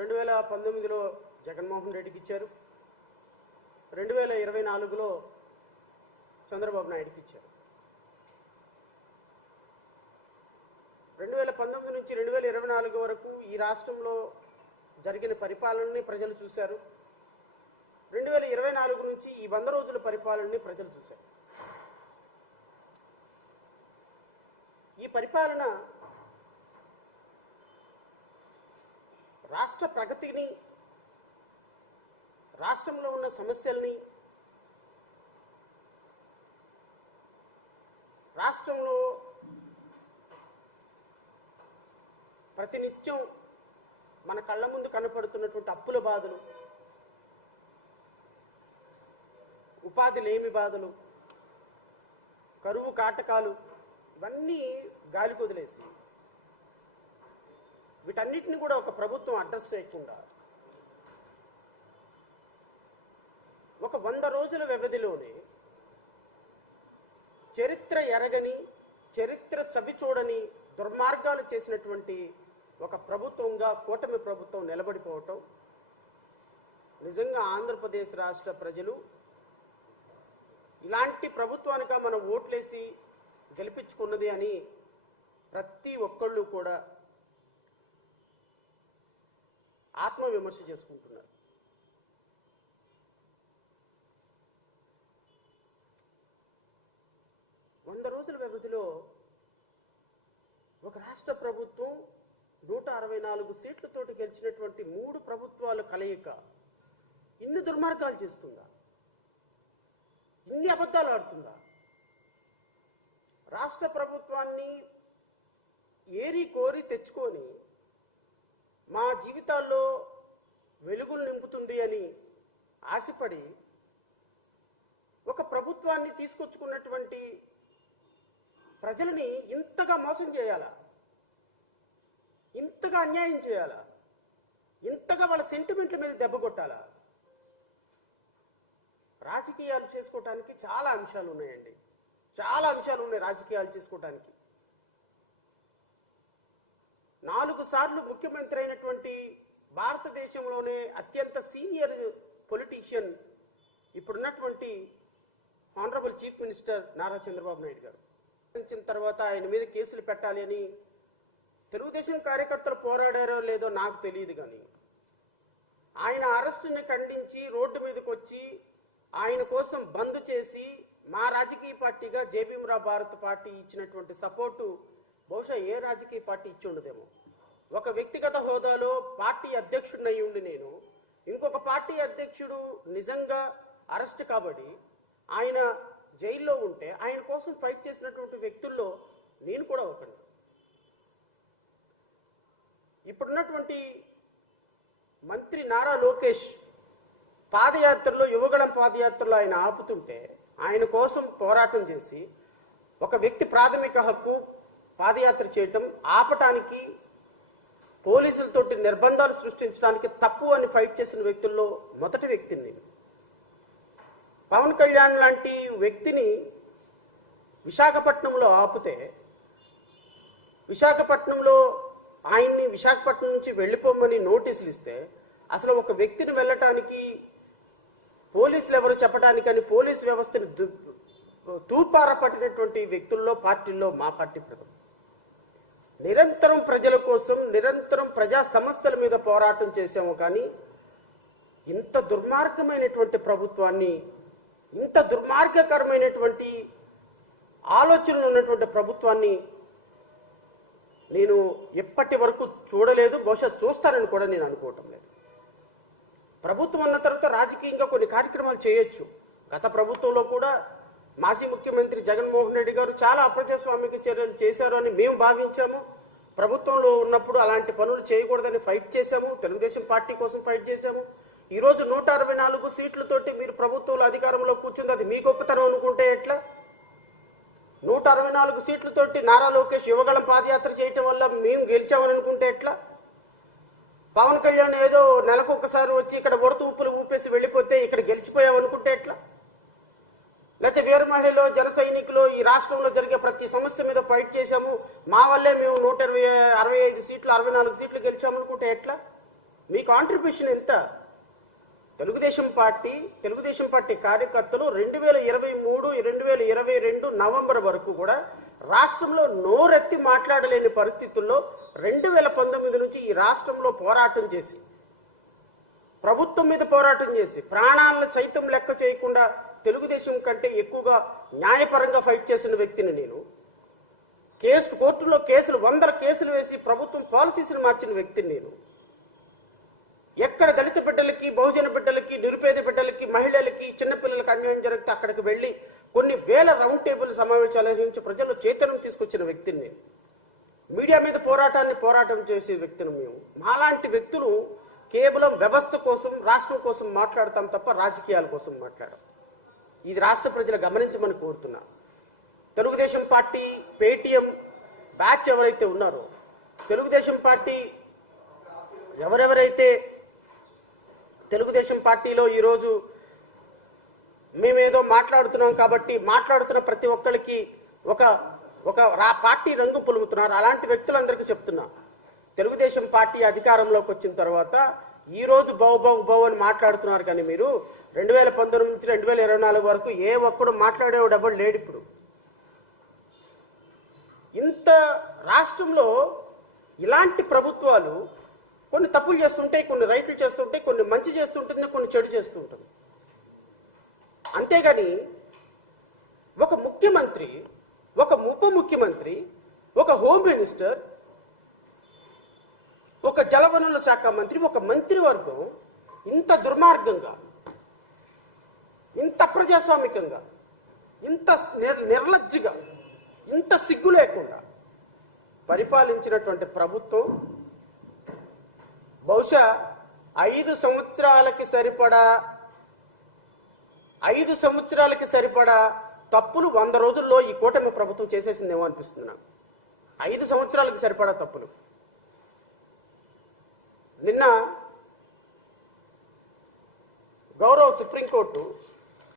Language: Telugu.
2019లో జగన్మోహన్ రెడ్డికి ఇచ్చారు, 2024లో చంద్రబాబు నాయుడుకి ఇచ్చారు. 2019 నుంచి 2024 వరకు ఈ రాష్ట్రంలో జరిగిన పరిపాలనని ప్రజలు చూశారు. 2024 నుంచి ఈ 100 రోజుల పరిపాలనని ప్రజలు చూశారు. ఈ పరిపాలన రాష్ట్ర ప్రగతిని, రాష్ట్రంలో ఉన్న సమస్యల్ని, రాష్ట్రంలో ప్రతినిత్యం మన కళ్ళ ముందు కనపడుతున్నటువంటి అప్పుల బాధలు, ఉపాధి లేమి బాధలు, కరువు కాటకాలు ఇవన్నీ గాలికి వదిలేసి వీటన్నిటిని కూడా ఒక ప్రభుత్వం అడ్రస్ చేయకుండా ఒక 100 రోజుల వ్యవధిలోనే చరిత్ర ఎరగని, చరిత్ర చవి చూడని దుర్మార్గాలు చేసినటువంటి ఒక ప్రభుత్వంగా కూటమి ప్రభుత్వం నిలబడిపోవటం నిజంగా ఆంధ్రప్రదేశ్ రాష్ట్ర ప్రజలు ఇలాంటి ప్రభుత్వానిగా మనం ఓట్లేసి గెలిపించుకున్నది అని ప్రతి ఒక్కళ్ళు కూడా ఆత్మవిమర్శ చేసుకుంటున్నారు. వంద రోజుల వ్యవధిలో ఒక రాష్ట్ర ప్రభుత్వం 164 సీట్లతోటి గెలిచినటువంటి 3 ప్రభుత్వాల కలయిక ఇన్ని దుర్మార్గాలు చేస్తుందా? ఇన్ని అబద్ధాలు ఆడుతుందా? రాష్ట్ర ప్రభుత్వాన్ని ఏరి కోరి తెచ్చుకొని మా జీవితాల్లో వెలుగులు నింపుతుంది అని ఆశపడి ఒక ప్రభుత్వాన్ని తీసుకొచ్చుకున్నటువంటి ప్రజల్ని ఇంతగా మోసం చేయాలా? ఇంతగా అన్యాయం చేయాలా? ఇంతగా వాళ్ళ సెంటిమెంట్ల మీద దెబ్బ కొట్టాలా? రాజకీయాలు చేసుకోవటానికి చాలా అంశాలు ఉన్నాయండి, చాలా అంశాలు ఉన్నాయి రాజకీయాలు చేసుకోవటానికి. 4 సార్లు ముఖ్యమంత్రి అయినటువంటి భారతదేశంలోనే అత్యంత సీనియర్ పొలిటీషియన్ ఇప్పుడున్నటువంటి honourable chief minister Nara Chandrababu Naidu గారు వచ్చిన తర్వాత ఆయన మీద కేసులు పెట్టాలి అని తెలుగుదేశం కార్యకర్తలు పోరాడారో లేదో నాకు తెలియదు, కానీ ఆయన అరెస్టుని ఖండించి రోడ్డు మీదకి వచ్చి ఆయన కోసం బంద్ చేసి మా రాజకీయ పార్టీగా జేబీఎంరావు భారత్ పార్టీ ఇచ్చినటువంటి సపోర్టు బహుశా ఏ రాజకీయ పార్టీ ఇచ్చి ఉండదేమో. ఒక వ్యక్తిగత హోదాలో పార్టీ అధ్యక్షుడిని అయి ఉండి నేను ఇంకొక పార్టీ అధ్యక్షుడు నిజంగా అరెస్ట్ కాబట్టి ఆయన జైల్లో ఉంటే ఆయన కోసం ఫైట్ చేసినటువంటి వ్యక్తుల్లో నేను కూడా ఒకటి. ఇప్పుడున్నటువంటి మంత్రి నారా లోకేష్ పాదయాత్రలో, యువగళం పాదయాత్రలో ఆయన ఆపుతుంటే ఆయన కోసం పోరాటం చేసి ఒక వ్యక్తి ప్రాథమిక హక్కు పాదయాత్ర చేయటం ఆపటానికి, పోలీసులతోటి నిర్బంధాలు సృష్టించడానికి తప్పు అని ఫైట్ చేసిన వ్యక్తుల్లో మొదటి వ్యక్తిని నేను. పవన్ కళ్యాణ్ లాంటి వ్యక్తిని విశాఖపట్నంలో ఆపితే, విశాఖపట్నంలో ఆయన్ని విశాఖపట్నం నుంచి వెళ్ళిపోమని నోటీసులు ఇస్తే అసలు ఒక వ్యక్తిని వెళ్ళటానికి పోలీసులు ఎవరు చెప్పడానికని పోలీస్ వ్యవస్థను తూర్పార పట్టినటువంటి వ్యక్తుల్లో పార్టీల్లో మా పార్టీ ప్రజలు నిరంతరం ప్రజల కోసం, నిరంతరం ప్రజా సమస్యల మీద పోరాటం చేశాము. కానీ ఇంత దుర్మార్గమైనటువంటి ప్రభుత్వాన్ని, ఇంత దుర్మార్గకరమైనటువంటి ఆలోచనలు ఉన్నటువంటి ప్రభుత్వాన్ని నేను ఎప్పటి వరకు చూడలేదు, బహుశా చూస్తానని కూడా నేను అనుకోవటం లేదు. ప్రభుత్వం అన్న తర్వాత రాజకీయంగా కొన్ని కార్యక్రమాలు చేయొచ్చు. గత ప్రభుత్వంలో కూడా మాజీ ముఖ్యమంత్రి జగన్మోహన్ రెడ్డి గారు చాలా అప్రజాస్వామిక చర్యలు చేశారు అని మేము భావించాము. ప్రభుత్వంలో ఉన్నప్పుడు అలాంటి పనులు చేయకూడదని ఫైట్ చేశాము, తెలుగుదేశం పార్టీ కోసం ఫైట్ చేశాము. ఈరోజు 164 సీట్లతోటి మీరు ప్రభుత్వంలో అధికారంలో కూర్చుంది, అది మీ గొప్పతనం అనుకుంటే ఎట్లా? 164 సీట్లతోటి నారా లోకేష్ యువగళం పాదయాత్ర చేయటం వల్ల మేము గెలిచామని అనుకుంటే ఎట్లా? పవన్ కళ్యాణ్ ఏదో నెలకు ఒకసారి వచ్చి ఇక్కడ ఒడత ఊపులు ఊపేసి వెళ్ళిపోతే ఇక్కడ గెలిచిపోయామనుకుంటే ఎట్లా? లేకపోతే వీర మహిళలో, జన సైనికులు ఈ రాష్ట్రంలో జరిగే ప్రతి సమస్య మీద ఫైట్ చేశాము, మా వల్లే మేము 165 సీట్లు 64 సీట్లు గెలిచామనుకుంటే ఎట్లా? మీ కాంట్రిబ్యూషన్ ఎంత? తెలుగుదేశం పార్టీ కార్యకర్తలు 2023, 2022 నవంబర్ వరకు కూడా రాష్ట్రంలో నోరెత్తి మాట్లాడలేని పరిస్థితుల్లో 2019 నుంచి ఈ రాష్ట్రంలో పోరాటం చేసి, ప్రభుత్వం మీద పోరాటం చేసి, ప్రాణాలను సైతం లెక్క చేయకుండా తెలుగుదేశం కంటే ఎక్కువగా న్యాయపరంగా ఫైట్ చేసిన వ్యక్తిని నేను. కోర్టులో కేసులు 100 కేసులు వేసి ప్రభుత్వం పాలసీస్ని మార్చిన వ్యక్తిని నేను. ఎక్కడ దళిత బిడ్డలకి, బహుజన బిడ్డలకి, నిరుపేద బిడ్డలకి, మహిళలకి, చిన్నపిల్లలకి అన్యాయం జరిగితే అక్కడికి వెళ్ళి కొన్ని వేల రౌండ్ టేబుల్ సమావేశాలు నిర్వహించి ప్రజల్లో చైతన్యం తీసుకొచ్చిన వ్యక్తిని నేను. మీడియా మీద పోరాటం చేసే వ్యక్తిని మేము. మాలాంటి వ్యక్తులు కేవలం వ్యవస్థ కోసం, రాష్ట్రం కోసం మాట్లాడతాం తప్ప రాజకీయాల కోసం మాట్లాడాం. ఇది రాష్ట్ర ప్రజలు గమనించమని కోరుతున్నా. తెలుగుదేశం పార్టీ పేటీఎం బ్యాచ్ ఎవరైతే ఉన్నారో, తెలుగుదేశం పార్టీ ఎవరెవరైతే తెలుగుదేశం పార్టీలో ఈరోజు మేమేదో మాట్లాడుతున్నాం కాబట్టి మాట్లాడుతున్న ప్రతి ఒక్కరికి ఒక పార్టీ రంగు పులుముతున్నారు. అలాంటి వ్యక్తులందరికీ చెప్తున్నా, తెలుగుదేశం పార్టీ అధికారంలోకి వచ్చిన తర్వాత ఈ రోజు బౌ అని మాట్లాడుతున్నారు. కానీ మీరు 2019 నుంచి 2024 వరకు ఏ ఒక్కడు మాట్లాడేవాడు ఎవడు లేడు. ఇప్పుడు ఇంత రాష్ట్రంలో ఇలాంటి ప్రభుత్వాలు కొన్ని తప్పులు చేస్తుంటాయి, కొన్ని రైట్లు చేస్తుంటాయి, కొన్ని మంచి చేస్తుంటుంది, కొన్ని చెడు చేస్తుంటుంది. అంతేగాని ఒక ముఖ్యమంత్రి, ఒక ఉప ముఖ్యమంత్రి, ఒక హోమ్ మినిస్టర్, ఒక జలవనరుల శాఖ మంత్రి, ఒక మంత్రివర్గం ఇంత దుర్మార్గంగా, ఇంత ప్రజాస్వామికంగా, ఇంత నిర్లజ్జగా, ఇంత సిగ్గు లేకుండా పరిపాలించినటువంటి ప్రభుత్వం బహుశా 5 సంవత్సరాలకి సరిపడా తప్పులు 100 రోజుల్లో ఈ కూటమి ప్రభుత్వం చేసేసిందేమో అనిపిస్తుంది నాకు. 5 సంవత్సరాలకు సరిపడా తప్పులు. నిన్న గౌరవ సుప్రీంకోర్టు